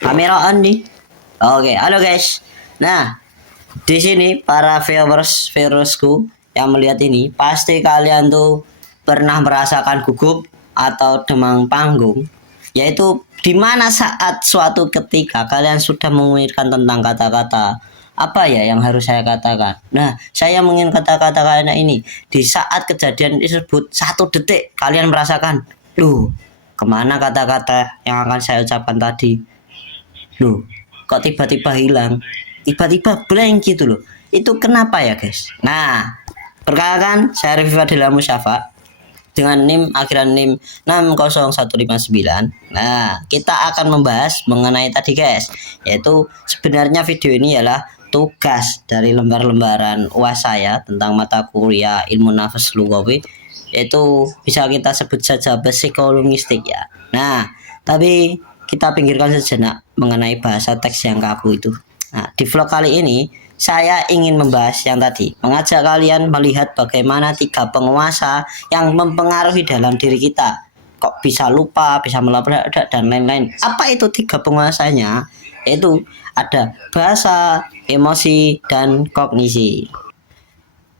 Kamera on nih. Oke, halo guys. Nah, di sini para viewersku yang melihat ini, pasti kalian tuh pernah merasakan gugup atau demam panggung, yaitu di mana saat suatu ketika kalian sudah menguirkan tentang kata-kata apa ya yang harus saya katakan. Nah, saya ingin kata-kata kalian ini di saat kejadian tersebut 1 detik kalian merasakan, kemana kata-kata yang akan saya ucapkan tadi? Kok tiba-tiba hilang? Tiba-tiba blank gitu loh. Itu kenapa ya guys? Nah, perkenalkan saya Rify Fadila Musyafa dengan akhiran NIM 60159. Nah, kita akan membahas mengenai tadi guys, yaitu sebenarnya video ini adalah tugas dari lembar-lembaran UAS saya tentang mata kuliah ilmu nafas lugawi, yaitu bisa kita sebut saja psikolinguistik ya. Nah, tapi kita pinggirkan sejenak mengenai bahasa teks yang kaku itu. Nah, di vlog kali ini saya ingin membahas yang tadi, mengajak kalian melihat bagaimana 3 penguasa yang mempengaruhi dalam diri kita. Kok bisa lupa, bisa melabrak dan lain-lain. Apa itu 3 penguasanya? Yaitu ada bahasa, emosi, dan kognisi.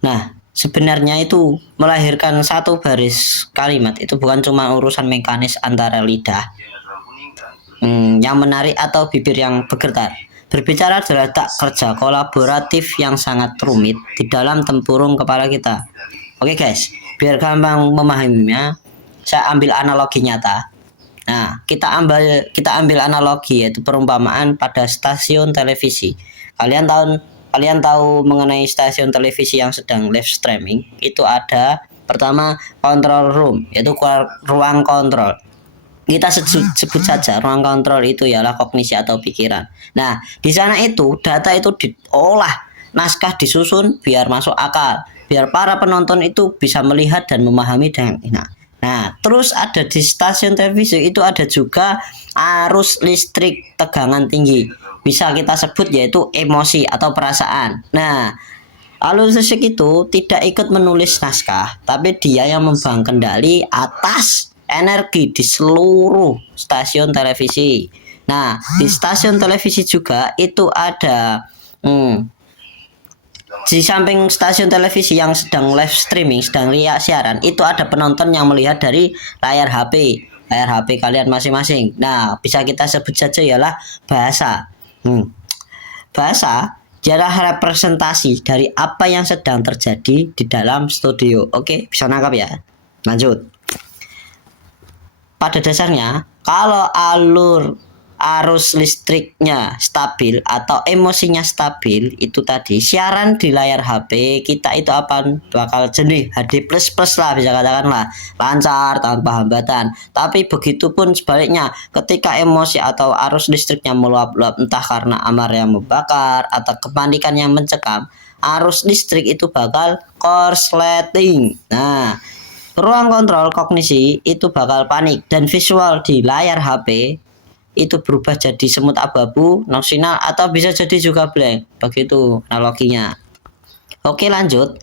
Nah, sebenarnya itu melahirkan satu baris kalimat itu bukan cuma urusan mekanis antara lidah yang menarik atau bibir yang bergetar. Berbicara adalah tak kerja kolaboratif yang sangat rumit di dalam tempurung kepala kita. Oke guys, biar gampang memahaminya, saya ambil analogi nyata. Nah, kita ambil analogi, yaitu perumpamaan pada stasiun televisi. Kalian tahu mengenai stasiun televisi yang sedang live streaming, itu ada pertama control room, yaitu ruang kontrol. Kita sebut saja ruang kontrol itu ialah kognisi atau pikiran. Nah, di sana itu data itu diolah, naskah disusun biar masuk akal, biar para penonton itu bisa melihat dan memahami dengan enak. Nah, terus ada di stasiun televisi itu ada juga arus listrik tegangan tinggi. Bisa kita sebut yaitu emosi atau perasaan. Nah, alur listrik itu tidak ikut menulis naskah, tapi dia yang memegang kendali atas energi di seluruh stasiun televisi. Nah, di stasiun televisi juga itu ada di samping stasiun televisi yang sedang live streaming, sedang siaran, itu ada penonton yang melihat dari layar HP kalian masing-masing. Nah, bisa kita sebut saja ialah bahasa. Bahasa adalah representasi dari apa yang sedang terjadi di dalam studio. Oke, bisa nangkap ya? Lanjut. Pada dasarnya, kalau arus listriknya stabil atau emosinya stabil, itu tadi siaran di layar HP kita itu bakal jernih, HD++ lah, bisa katakan lah, lancar tanpa hambatan. Tapi begitupun sebaliknya, ketika emosi atau arus listriknya meluap-luap, entah karena amarah yang membakar atau kepanikan yang mencekam, arus listrik itu bakal korsleting. Nah, ruang kontrol kognisi itu bakal panik dan visual di layar HP itu berubah jadi semut abu-abu, nominal, atau bisa jadi juga blank. Begitu analoginya. Oke, lanjut.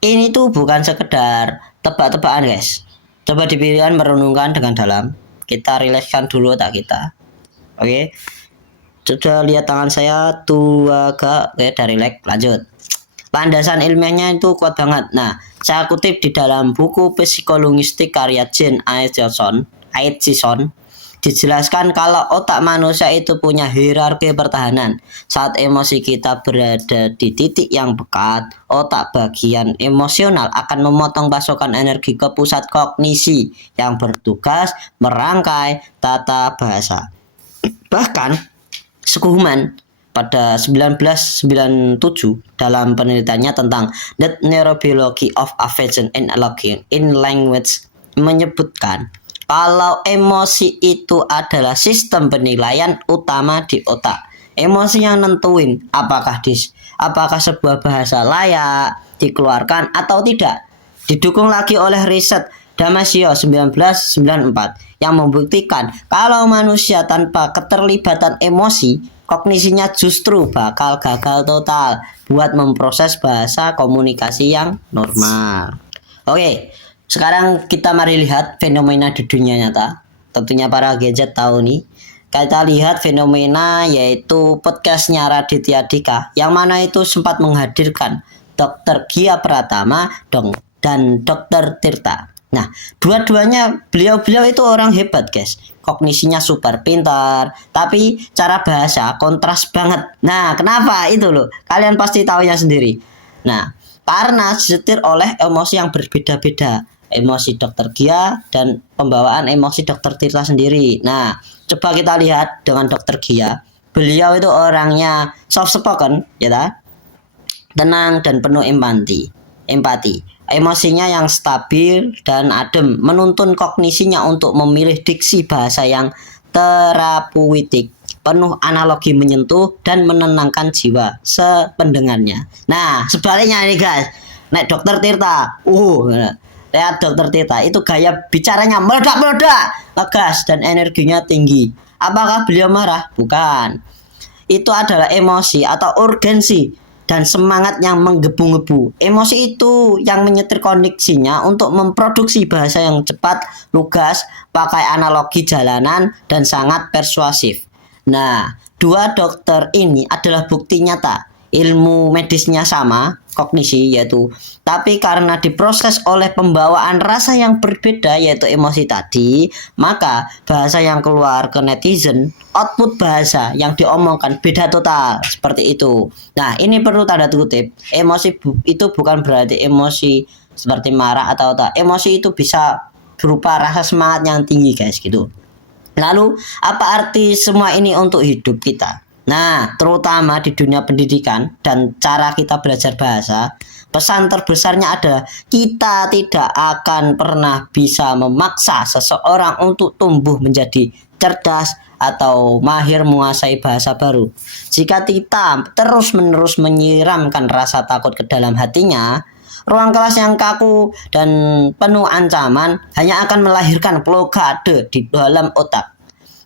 Ini tuh bukan sekedar tebak-tebakan guys. Coba dipilihkan merenungkan dengan dalam. Kita rilekskan dulu otak kita. Oke. Sudah lihat tangan saya tuh agak dari rileks. Lanjut. Landasan ilmiahnya itu kuat banget. Nah, saya kutip di dalam buku psikolinguistik karya Jane Aitchison, dijelaskan kalau otak manusia itu punya hierarki pertahanan. Saat emosi kita berada di titik yang pekat, otak bagian emosional akan memotong pasokan energi ke pusat kognisi yang bertugas merangkai tata bahasa. Bahkan, Skuman pada 1997 dalam penelitiannya tentang The Neurobiology of Affection and Allocation in Language menyebutkan kalau emosi itu adalah sistem penilaian utama di otak. Emosi yang nentuin apakah sebuah bahasa layak dikeluarkan atau tidak. Didukung lagi oleh riset Damasio 1994 yang membuktikan kalau manusia tanpa keterlibatan emosi, kognisinya justru bakal gagal total buat memproses bahasa komunikasi yang normal. Oke, sekarang kita mari lihat fenomena di dunia nyata. Tentunya para gadget tahu nih, kita lihat fenomena yaitu podcastnya Raditya Dika yang mana itu sempat menghadirkan Dr. Gia Pratama dan Dr. Tirta. Nah, dua-duanya beliau itu orang hebat, guys. Kognisinya super pintar, tapi cara bahasa kontras banget. Nah, kenapa itu loh? Kalian pasti tahunya sendiri. Nah, karena disetir oleh emosi yang berbeda-beda. Emosi Dr. Gia dan pembawaan emosi Dr. Tirta sendiri. Nah, coba kita lihat dengan Dr. Gia. Beliau itu orangnya soft spoken, ya tak? Tenang dan penuh empati. Emosinya yang stabil dan adem, menuntun kognisinya untuk memilih diksi bahasa yang terapeutik, penuh analogi menyentuh dan menenangkan jiwa sependengarnya. Nah, sebaliknya nih guys, naik Dokter Tirta, lihat Dokter Tirta itu gaya bicaranya meledak-meledak, ngegas dan energinya tinggi. Apakah beliau marah? Bukan. Itu adalah emosi atau urgensi dan semangat yang menggebu-gebu. Emosi itu yang menyetir koneksinya untuk memproduksi bahasa yang cepat, lugas, pakai analogi jalanan, dan sangat persuasif. Nah, dua dokter ini adalah bukti nyata. Ilmu medisnya sama, kognisi yaitu, tapi karena diproses oleh pembawaan rasa yang berbeda yaitu emosi tadi, maka bahasa yang keluar ke netizen, output bahasa yang diomongkan beda total, seperti itu. Nah, ini perlu tanda kutip. Emosi itu bukan berarti emosi seperti marah atau tak. Emosi itu bisa berupa rasa semangat yang tinggi, guys, gitu. Lalu, apa arti semua ini untuk hidup kita? Nah, terutama di dunia pendidikan dan cara kita belajar bahasa, pesan terbesarnya adalah kita tidak akan pernah bisa memaksa seseorang untuk tumbuh menjadi cerdas atau mahir menguasai bahasa baru. Jika kita terus-menerus menyiramkan rasa takut ke dalam hatinya, ruang kelas yang kaku dan penuh ancaman hanya akan melahirkan blokade di dalam otak.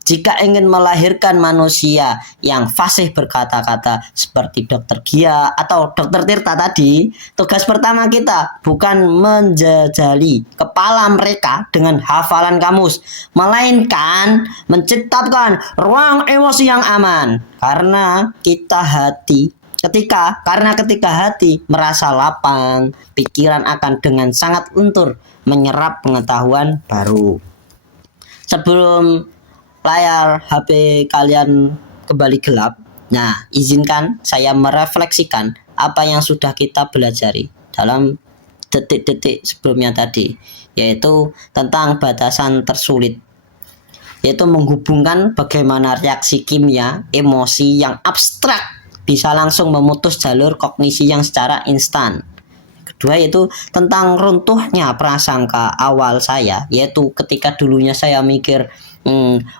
Jika ingin melahirkan manusia yang fasih berkata-kata seperti Dr. Gia atau Dr. Tirta tadi, tugas pertama kita bukan menjajali kepala mereka dengan hafalan kamus, melainkan menciptakan ruang emosi yang aman. Ketika hati merasa lapang, pikiran akan dengan sangat lentur menyerap pengetahuan baru. Sebelum layar HP kalian kembali gelap, nah, izinkan saya merefleksikan apa yang sudah kita pelajari dalam detik-detik sebelumnya tadi, yaitu tentang batasan tersulit, yaitu menghubungkan bagaimana reaksi kimia, emosi yang abstrak bisa langsung memutus jalur kognisi yang secara instan. Kedua yaitu tentang runtuhnya prasangka awal saya, yaitu ketika dulunya saya mikir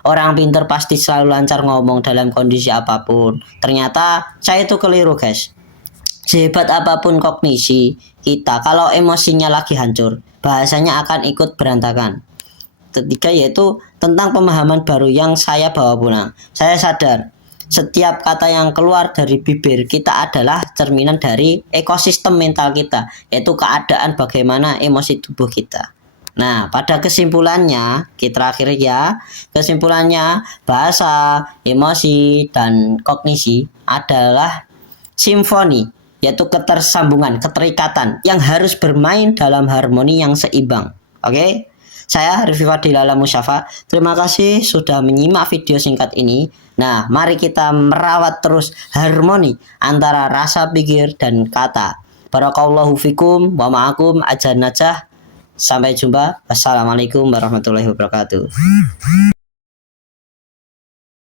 orang pintar pasti selalu lancar ngomong dalam kondisi apapun. Ternyata saya itu keliru, guys. Sehebat apapun kognisi kita, kalau emosinya lagi hancur, bahasanya akan ikut berantakan. Ketiga yaitu tentang pemahaman baru yang saya bawa pulang. Saya sadar setiap kata yang keluar dari bibir kita adalah cerminan dari ekosistem mental kita, yaitu keadaan bagaimana emosi tubuh kita. Nah, pada kesimpulannya, kita terakhir ya, kesimpulannya bahasa, emosi, dan kognisi adalah simfoni, yaitu ketersambungan, keterikatan yang harus bermain dalam harmoni yang seimbang. Oke? Saya Rify Fadilala Musyafa. Terima kasih sudah menyimak video singkat ini. Nah, mari kita merawat terus harmoni antara rasa, pikir, dan kata. Barakallahu fikum wa ma'akum ajan najah. Sampai jumpa. Wassalamualaikum warahmatullahi wabarakatuh.